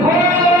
ভয়